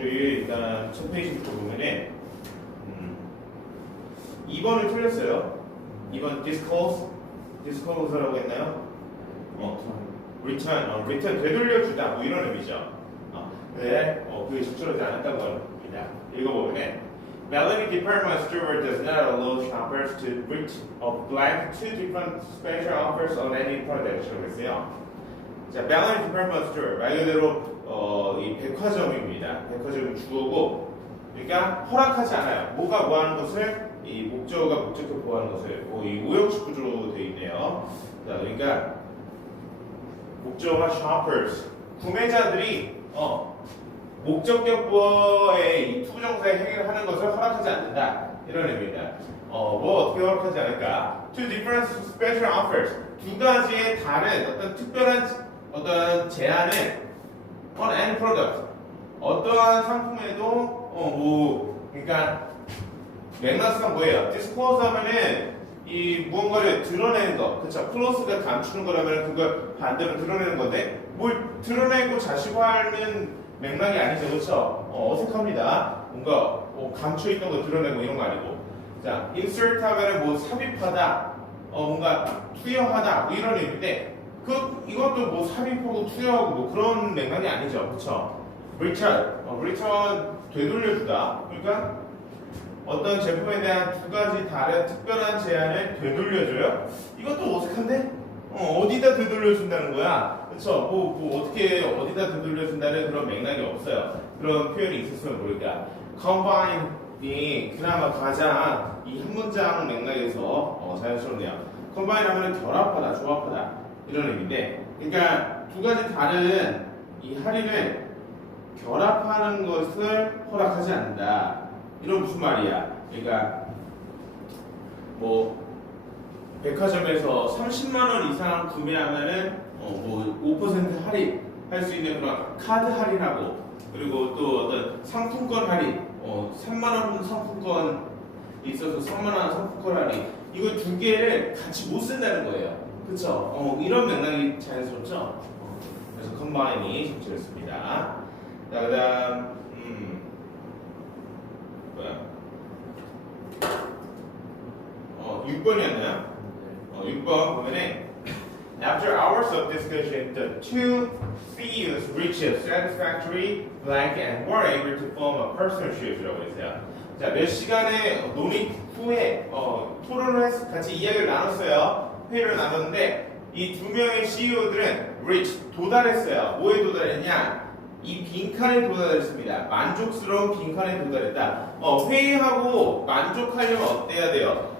우리 일단 첫 페이지부터 보면은 2번을 틀렸어요. 2번 disclose라고 했나요? return 되돌려주다 뭐 이런 의미죠. 근데 그게 적절하지 않았다고 합니다. 읽어보면 Melanie Department Store does not allow shoppers to reach a blank two different special offers on any product라고 했어요. 자, Melanie Department Store 말 그대로 이 백화점입니다. 백화점은 주어고, 그러니까 허락하지 않아요. 뭐가 뭐 하는 것을 이 목적어가 목적격 보호하는 것을 이 오형식 구조로 되어 있네요. 자, 그러니까 목적어가 shoppers 구매자들이 목적격 보어의 이 투부정사의 행위를 하는 것을 허락하지 않는다 이런 의미입니다. 뭐 어떻게 허락하지 않을까? Two different special offers 두 가지의 다른 어떤 특별한 어떤 제한을 on any product 어떠한 상품에도 그러니까 맥락상 뭐예요? disclose 하면은 이 무언가를 드러내는 거, 그쵸? close가 감추는 거라면 그걸 반대로 드러내는 건데 뭘 드러내고 자시화하는 맥락이 아니죠, 그쵸? 어색합니다. 뭔가 감춰있던 거 드러내고 이런 거 아니고. 자, insert 하면은 뭐 삽입하다, 뭔가 투여하다 뭐 이런 의미인데 이것도 뭐 삽입하고 투여하고 뭐 그런 맥락이 아니죠, 그쵸? return 되돌려주다. 그러니까 어떤 제품에 대한 두 가지 다른 특별한 제한을 되돌려줘요? 이것도 어색한데? 어디다 되돌려준다는 거야? 그쵸? 뭐 어떻게 어디다 되돌려준다는 그런 맥락이 없어요. 그런 표현이 있었으면 모를까. combine이 그나마 가장 이 한 문장 맥락에서 자연스럽네요. combine 하면 결합하다, 조합하다 이런 의미인데, 그러니까 두 가지 다른 이 할인을 결합하는 것을 허락하지 않는다. 이런 무슨 말이야? 그러니까 뭐 백화점에서 30만 원 이상 구매하면은 뭐 5% 할인 할 수 있는 그런 카드 할인하고, 그리고 또 어떤 상품권 할인, 3만 원 상품권 있어서 3만 원 상품권 할인, 이거 두 개를 같이 못 쓴다는 거예요. 그쵸? 이런 맥락이 자연스럽죠? 그래서 컴바인이 적절했습니다. 자, 그다음 6번이었나요? 6번 보면은 After hours of discussion, the two CEOs reached a satisfactory blank and were able to form a partnership이라고 했어요. 자, 몇 시간의 논의 후에 토론을 해서 같이 이야기를 나눴어요. 회의를 나눴는데 이 두 명의 CEO들은 reach 도달했어요. 뭐에 도달했냐? 이 빈칸에 도달했습니다. 만족스러운 빈칸에 도달했다. 회의하고 만족하려면 어때야 돼요?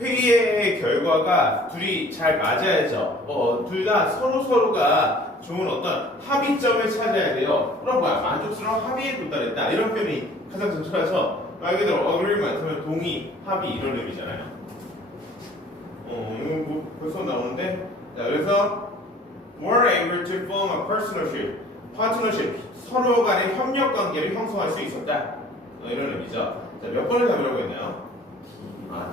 회의의 결과가 둘이 잘 맞아야죠. 둘 다 서로가 좋은 어떤 합의점을 찾아야 돼요. 그럼 뭐야? 만족스러운 합의에 도달했다. 이런 표현이 가장 적절하죠. 말 그대로 agreement 하면 동의, 합의 이런 의미잖아요. 이거 뭐 벌써 나오는데? 자, 그래서 were able to form a partnership. 서로 간의 협력 관계를 형성할 수 있었다. 이런 의미죠. 자, 몇 번을 답이라고 했나요?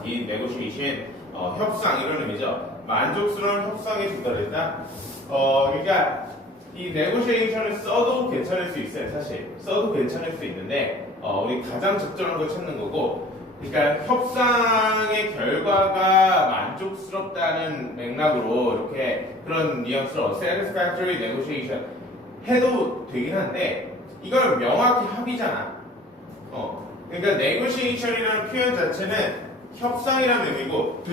D negotiation, 협상 이런 의미죠. 만족스러운 협상에 도달했다. 그러니까 이 negotiation을 써도 괜찮을 수 있어요. 사실 써도 괜찮을 수 있는데 우리 가장 적절한 걸 찾는 거고, 그러니까 협상의 결과가 만족스럽다는 맥락으로 이렇게 그런 뉘앙스로 satisfactory negotiation 해도 되긴 한데 이걸 명확히 합의잖아. 그러니까 negotiation이라는 표현 자체는 협상이라는 의미고, 그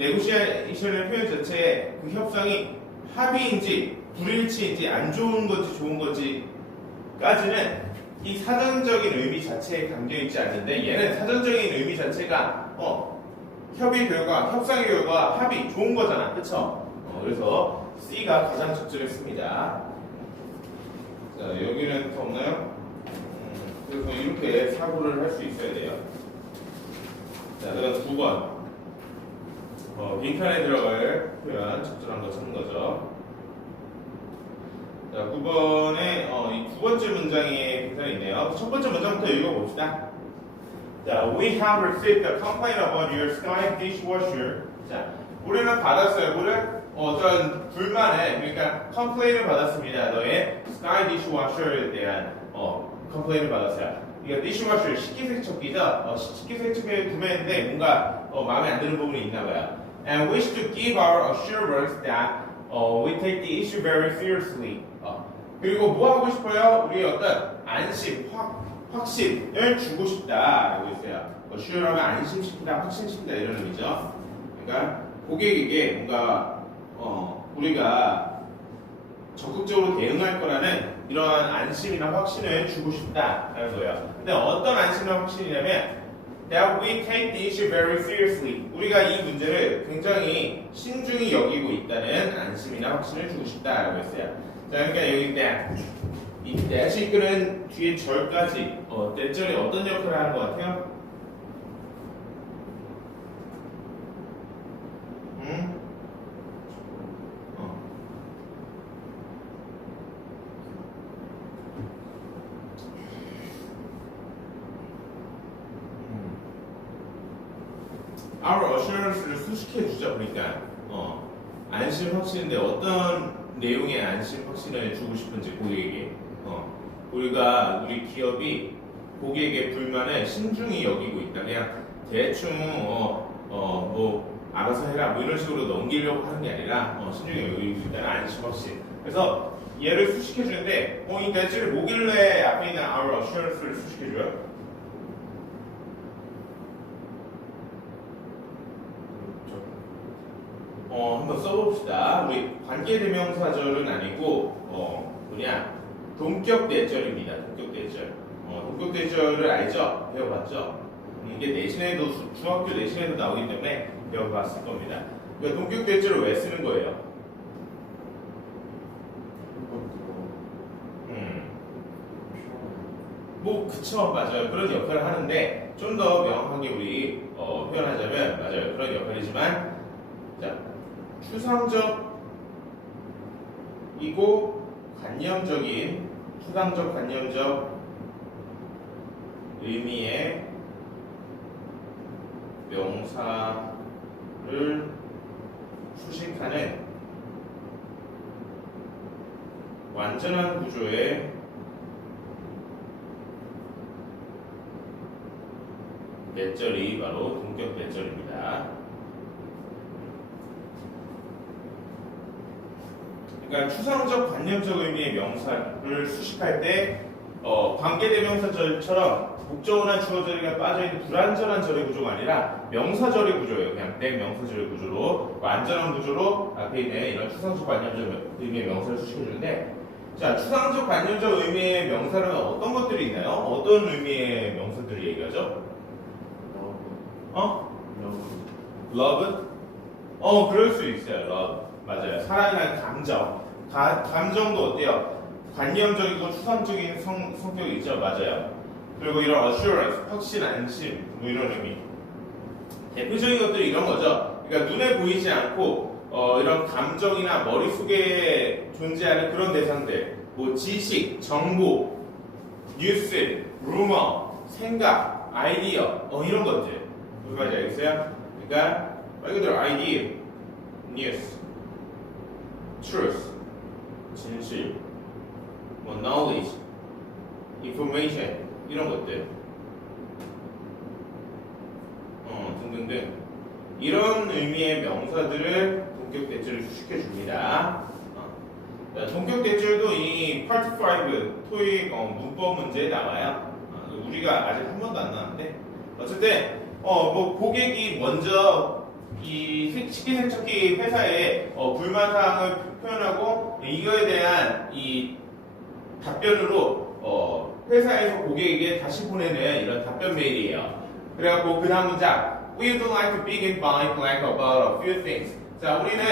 negotiation이라는 표현 자체에 그 협상이 합의인지 불일치인지 안 좋은 건지 좋은 건지까지는 이 사전적인 의미 자체에 담겨있지 않는데, 얘는 사전적인 의미 자체가 협의 결과, 협상의 결과, 합의 좋은 거잖아. 그쵸? 그래서 C가 가장 적절했습니다. 자, 여기는 더 없나요? 그래서 이렇게 사고를 할 수 있어야 돼요. 자, 그다음 9번. 빈칸에 들어갈 표현 적절한 거 찾는 거죠. 자, 9번에 이 9번째 문장에 빈칸이 있네요. 첫 번째 문장부터 읽어봅시다. 자, we have received a complaint about your Sky dishwasher. 자, 우리는 받았어요. 뭐를? 어떤 불만을, 그러니까 complaint을 받았습니다. 너의 Sky dishwasher에 대한 컴플레인을 받았어요. 이거 디슈워셔 식기세척기죠. 식기세척기 구매했는데 뭔가 마음에 안 드는 부분이 있나 봐요. And wish to give our assurance that we take the issue very seriously. 그리고 뭐 하고 싶어요? 우리 어떤 안심, 확신을 주고 싶다라고 있어요. assure하면 안심시키다, 확신시키다 이런 의미죠. 그러니까 고객에게 뭔가 우리가 적극적으로 대응할 거라는 이러한 안심이나 확신을 주고 싶다라는 거예요. 근데 어떤 안심이나 확신이냐면 that we take the issue very seriously. 우리가 이 문제를 굉장히 신중히 여기고 있다는 안심이나 확신을 주고 싶다라고 했어요. 자, 그러니까 여기 that 이 that이 이끄는 뒤에 절까지 that절이 어떤 역할을 하는 것 같아요? Our assurance를 수식해 주죠. 그러니까 안심 확신인데 어떤 내용의 안심 확신을 주고 싶은지 고객에게 우리가 우리 기업이 고객의 불만을 신중히 여기고 있다. 그냥 대충 뭐 알아서 해라 뭐 이런 식으로 넘기려고 하는 게 아니라 신중히 여기고 있다는 안심 확신. 그래서 얘를 수식해 주는데 이 대체를 뭐길래 앞에 있는 our assurance를 수식해 줘요? 한번 써봅시다. 우리 관계대명사절은 아니고 뭐냐 동격대절입니다. 동격대절. 동격대절을 알죠? 배워봤죠? 이게 내신에도 중학교 내신에도 나오기 때문에 배워봤을 겁니다. 그러니까 동격대절을 왜 쓰는 거예요? 뭐 그쵸 맞아요. 그런 역할을 하는데 좀 더 명확하게 우리 표현하자면 맞아요. 그런 역할이지만 자. 추상적이고 관념적인 추상적 관념적 의미의 명사를 수식하는 완전한 구조의 대절이 바로 동격 대절입니다. 그러니까 추상적 관념적 의미의 명사를 수식할 때 관계대명사절처럼 목적어나 주어절이가 빠져있는 불완전한 절의 구조가 아니라 명사절의 구조예요. 그냥 명사절의 구조로 완전한 구조로 앞에 있는 이런 추상적 관념적 의미의 명사를 수식해주는데 자 추상적 관념적 의미의 명사라면 어떤 것들이 있나요? 어떤 의미의 명사들을 얘기하죠? love? 그럴 수 있어요. love. 맞아요. 사랑이라는 감정. 감정도 어때요? 관념적이고 추상적인 성격이 있죠. 맞아요. 그리고 이런 assurance, 확신, 안심, 뭐 이런 의미. 대표적인 것들이 이런 거죠. 그러니까 눈에 보이지 않고 이런 감정이나 머릿속에 존재하는 그런 대상들, 뭐 지식, 정보, 뉴스, 루머, 생각, 아이디어, 이런 것들. 무슨 말인지 알겠어요? 그러니까 말 그대로 아이디어, 뉴스, truth, 진실, 뭐 knowledge, information 이런 것들, 등등등 이런 의미의 명사들을 동격 대절을 수식해 줍니다. 동격 대절도 이 Part 5 토익 문법 문제에 나와요. 우리가 아직 한 번도 안 나왔는데 어쨌든 뭐 고객이 먼저 이 식기세척기 회사에 불만 사항을 표현하고 이거에 대한 이 답변으로 회사에서 고객에게 다시 보내는 이런 답변 메일이에요. 그래갖고 그 다음 문장 We would like to begin by blank about a few things. 자, 우리는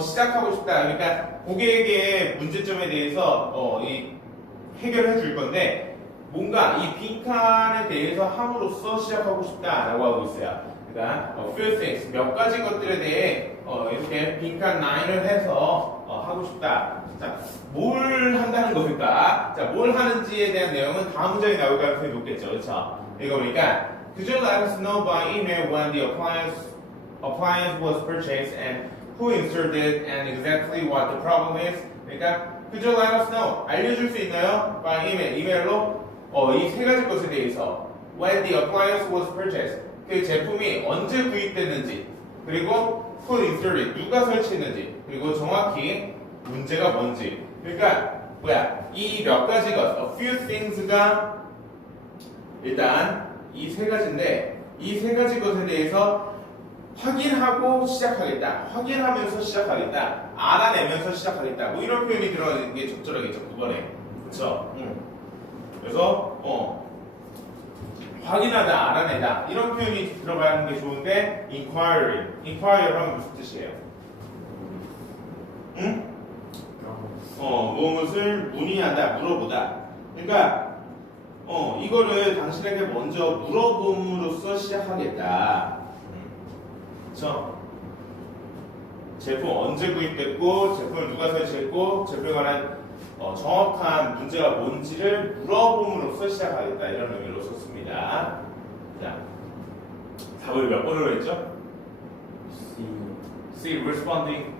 시작하고 싶다. 그러니까 고객의 문제점에 대해서 이 해결해 줄 건데 뭔가 이 빈칸에 대해서 함으로써 시작하고 싶다라고 하고 있어요. 그러니까 few things 몇 가지 것들에 대해 이렇게 빈칸 9을 해서 하고 싶다. 자, 뭘 한다는 걸까? 자, 뭘 하는지에 대한 내용은 다음 문장에 나올 가능성이 높겠죠, 그렇죠? 이거 보니까 Could you let us know by email when the appliance was purchased and who installed it and exactly what the problem is? 그러니까 Could you let us know? 알려줄 수 있나요? by email, 이메일로 이 세 가지 것에 대해서 when the appliance was purchased 그 제품이 언제 구입됐는지 그리고 who installed it 누가 설치했는지 그리고 정확히 문제가 뭔지 그러니까 이 몇 가지 것 a few things가 일단 이 세 가지인데 이 세 가지 것에 대해서 확인하고 시작하겠다 확인하면서 시작하겠다 알아내면서 시작하겠다 뭐 이런 표현이 들어가는 게 적절하겠죠 9번에 그쵸? 그래서 확인하다 알아내다 이런 표현이 들어가는 게 좋은데 inquiry 하면 무슨 뜻이에요? 응? 무엇을 문의하다 물어보다 그러니까 이거를 당신에게 먼저 물어봄으로써 시작하겠다 그쵸? 제품 언제 구입됐고 제품을 누가 설치했고 제품에 관한 정확한 문제가 뭔지를 물어봄으로써 시작하겠다 이런 의미로 썼습니다. 자, 답을 몇 번으로 했죠? C. responding.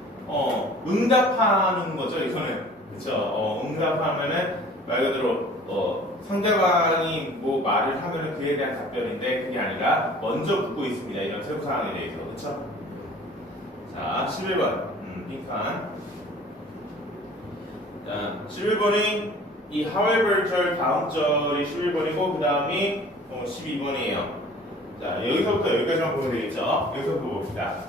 응답하는 거죠 이거는. 그렇죠? 응답하면은 말 그대로 상대방이 뭐 말을 하면은 그에 대한 답변인데 그게 아니라 먼저 묻고 있습니다. 이런 세부 사항에 대해서. 그렇죠? 자, 11번. 빈칸. 자, 11번이 이 however 절 다음 절이 11번이고 그 다음이 12번이에요. 자, 여기서부터 여기까지만 보면 되겠죠? 여기서부터 봅시다.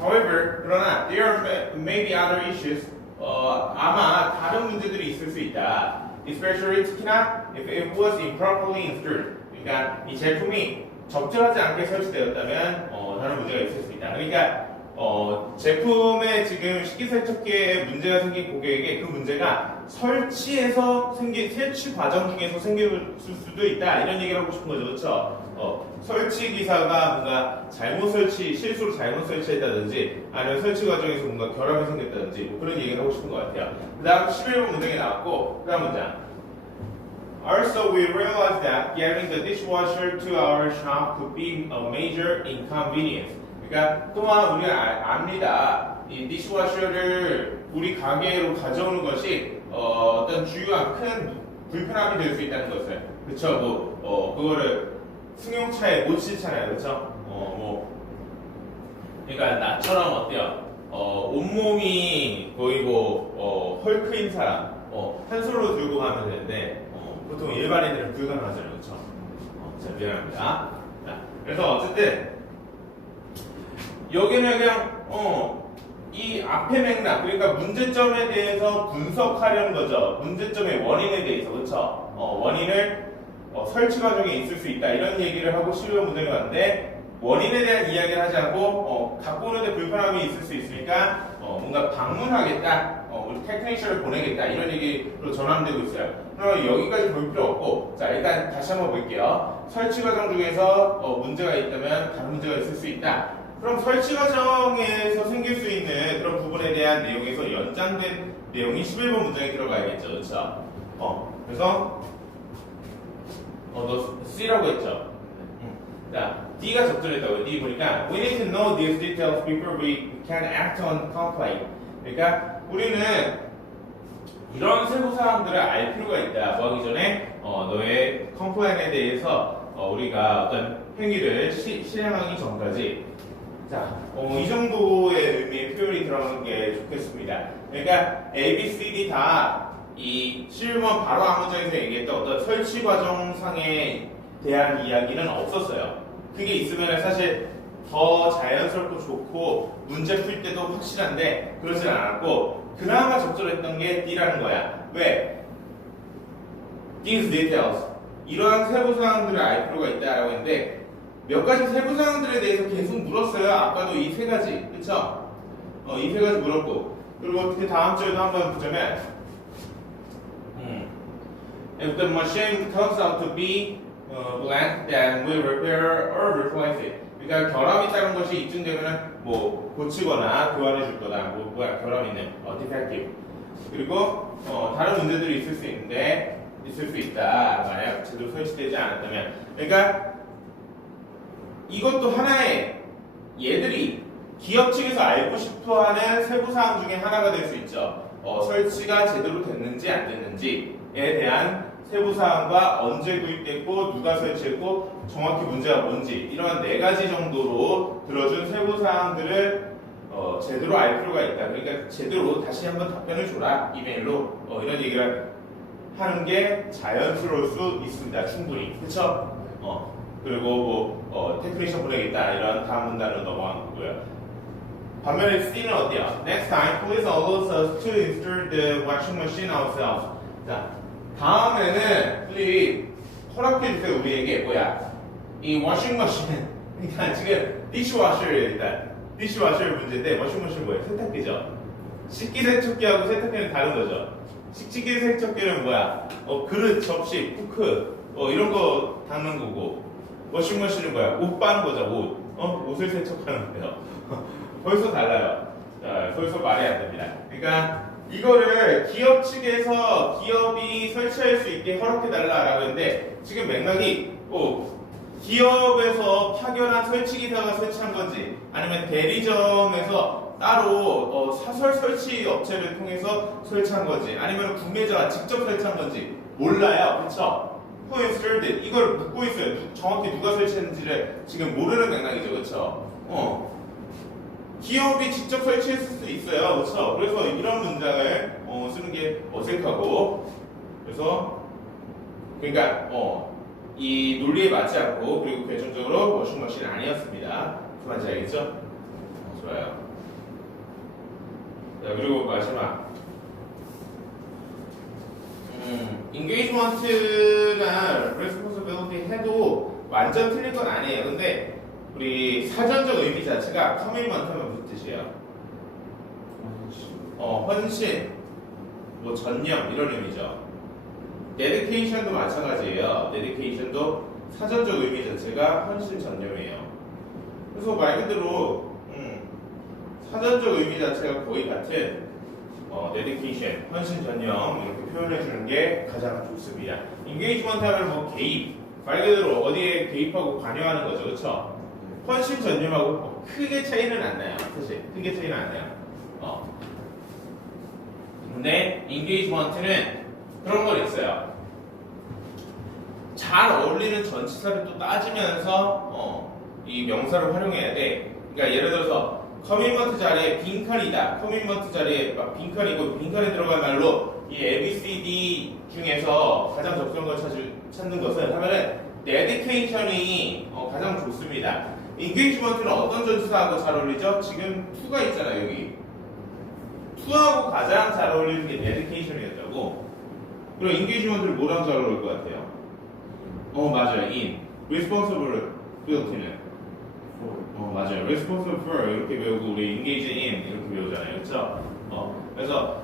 However, 그러나 there may be other issues. 아마 다른 문제들이 있을 수 있다. Especially 특히나 if it was improperly installed. 그러니까 이 제품이 적절하지 않게 설치되었다면 다른 문제가 있을 수 있다. 그러니까 제품에 지금 식기세척기에 문제가 생긴 고객에게 그 문제가 설치 과정 중에서 생길 수도 있다 이런 얘기를 하고 싶은 거죠, 그렇죠? 설치 기사가 뭔가 실수로 잘못 설치했다든지 아니면 설치 과정에서 뭔가 결함이 생겼다든지 뭐 그런 얘기를 하고 싶은 것 같아요. 그 다음 11번 문장이 나왔고 그 다음 문장 Also, we realized that getting the dishwasher to our shop could be a major inconvenience. 그러니까 또한 우리가 압니다. 이 디시워셔를 우리 가게로 가져오는 것이 어떤 주요한 큰 불편함이 될 수 있다는 것을 그렇죠? 그거를 승용차에 못 싣잖아요, 그렇죠? 그러니까 나처럼 어때요? 온몸이 거의 헐크인 사람 한 손으로 들고 가면 되는데 보통 일반인들은 불가능하잖아요, 그렇죠? 자, 미안합니다. 자, 그래서 어쨌든 여기는 그냥 이 앞의 맥락 그러니까 문제점에 대해서 분석하려는 거죠. 문제점의 원인에 대해서 그렇죠. 원인을 설치 과정에 있을 수 있다 이런 얘기를 하고 11번 문제를 갔는데 원인에 대한 이야기를 하지 않고 갖고 오는데 불편함이 있을 수 있으니까 뭔가 방문하겠다 우리 테크니션을 보내겠다 이런 얘기로 전환되고 있어요. 그럼 여기까지 볼 필요 없고 자 일단 다시 한번 볼게요. 설치 과정 중에서 문제가 있다면 다른 문제가 있을 수 있다. 그럼 설치 과정에서 생길 수 있는 그런 부분에 대한 내용에서 연장된 내용이 11번 문장에 들어가야겠죠. 그렇죠? 그래서 너 C라고 했죠? 자, D가 적절했다고요. D 보니까 We need to know these details before we can act on complaint. 그러니까 우리는 이런 세부 사항들을 알 필요가 있다. 뭐 하기 전에 너의 컴플레인에 대해서 우리가 어떤 행위를 실행하기 전까지 자, 이 정도의 의미의 표현이 들어가는 게 좋겠습니다. 그러니까 A, B, C, D 다 이 실문 바로 앞문장에서 얘기했던 어떤 설치 과정상에 대한 이야기는 없었어요. 그게 있으면 사실 더 자연스럽고 좋고 문제 풀 때도 확실한데 그러진 않았고 그나마 적절했던 게 D라는 거야. 왜? These details 이러한 세부 사항들을 알 필요가 있다라고 했는데 몇 가지 세부 사항들에 대해서 계속 물었어요. 아까도 이 세 가지, 그쵸? 이 세 가지 물었고 그리고 그 다음 절도 한번 보자면 If the machine turns out to be blank, then we repair or replace it. 그러니까 결함이 있다는 것이 입증되면 뭐 고치거나 교환해 줄 거다. 결함 있는 defective. 그리고 다른 문제들이 있을 수 있다. 만약 제대로 설치되지 않았다면. 그러니까 이것도 하나의 얘들이 기업 측에서 알고 싶어하는 세부 사항 중에 하나가 될 수 있죠. 설치가 제대로 됐는지 안 됐는지에 대한 세부사항과 언제 구입됐고 누가 설치했고 정확히 문제가 뭔지 이러한 4가지 정도로 들어준 세부사항들을 제대로 알 필요가 있다. 그러니까 제대로 다시 한번 답변을 줘라 이메일로 이런 얘기를 하는 게 자연스러울 수 있습니다. 충분히 그렇죠? 그리고 뭐 테크니션 보내겠다 이런 다음 문단으로 넘어간 거고요. 반면에 C는 어때요? Next time, please allow us to install the washing machine ourselves. 자, 다음에는 please 허락해주세요 우리에게 뭐야? 이 washing machine. 그러니까 지금 dishwasher 일단 dishwasher 문제인데 washing machine 뭐예요? 세탁기죠. 식기세척기하고 세탁기는 다른 거죠. 식기세척기는 뭐야? 그릇, 접시, 포크 이런 거 닦는 거고 washing machine은 뭐야? 옷 빠는 거죠. 옷을 세척하는 거예요. 벌써 달라요. 자, 벌써 말이 안 됩니다. 그러니까 이거를 기업 측에서 기업이 설치할 수 있게 허락해달라라고 했는데 지금 맥락이 기업에서 파견한 설치기사가 설치한 건지 아니면 대리점에서 따로 사설 설치 업체를 통해서 설치한 건지 아니면 구매자가 직접 설치한 건지 몰라요. 그렇죠? Who installed it? 이걸 묻고 있어요. 정확히 누가 설치했는지를 지금 모르는 맥락이죠. 그렇죠? 기업이 직접 설치했을 수 있어요. 그렇죠? 그래서 이런 문장을 쓰는 게 어색하고 그러니까 이 논리에 맞지 않고 그리고 결정적으로 워싱머신이 아니었습니다. 무슨 말인지 알겠죠? 좋아요. 자, 그리고 마지막 engagement나 responsibility 해도 완전 틀릴 건 아니에요. 근데 우리 사전적 의미 자체가 커밋먼트 하면 무슨 뜻이에요? 헌신, 뭐 전념 이런 의미죠. dedication도 마찬가지예요. dedication도 사전적 의미 자체가 헌신, 전념이에요. 그래서 말 그대로 사전적 의미 자체가 거의 같은 dedication, 헌신, 전념 이렇게 표현해 주는 게 가장 좋습니다. engagement 하면 뭐 개입, 말 그대로 어디에 개입하고 관여하는 거죠, 그렇죠? 헌신 전념하고 크게 차이는 안 나요. 사실 크게 차이는 안 나요. 근데 engagement는 그런 건 있어요. 잘 어울리는 전치사를 또 따지면서 이 명사를 활용해야 돼. 그러니까 예를 들어서 커밋먼트 자리에 빈칸이다. 커밋먼트 자리에 막 빈칸이고 빈칸에 들어갈 말로 이 ABCD 중에서 가장 적절한 걸 찾는 것은 하면은 dedication이 가장 좋습니다. engagement는 어떤 전치사하고 잘 어울리죠? 지금 to가 있잖아요, 여기. to하고 가장 잘 어울리는 게 dedication이었다고. 그럼 engagement를 뭐랑 잘 어울릴 것 같아요? 맞아요. in. responsibility는? 맞아요. responsible for 이렇게 배우고 우리 engage in 이렇게 배우잖아요. 그렇죠? 그래서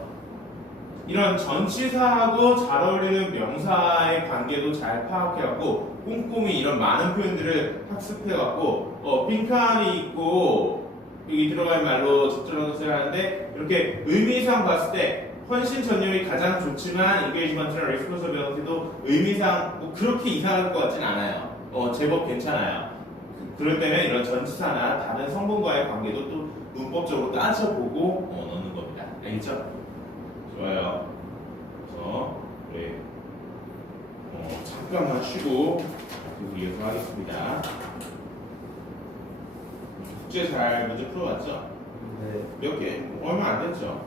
이런 전치사하고 잘 어울리는 명사의 관계도 잘 파악해갖고 꼼꼼히 이런 많은 표현들을 학습해갖고 빈칸이 있고 여기 들어갈 말로 적절한 것을 하는데 이렇게 의미상 봤을 때 헌신 전념이 가장 좋지만 engagement나 responsibility도 의미상 뭐 그렇게 이상할 것 같진 않아요. 제법 괜찮아요. 그럴 때는 이런 전치사나 다른 성분과의 관계도 또 문법적으로 따져보고 넣는 겁니다. 알겠죠? 좋아요. 그래서 우리 잠깐만 쉬고 계속 이어서 하겠습니다. 숙제 잘 문제 풀어봤죠? 네. 몇 개? 얼마 안 됐죠?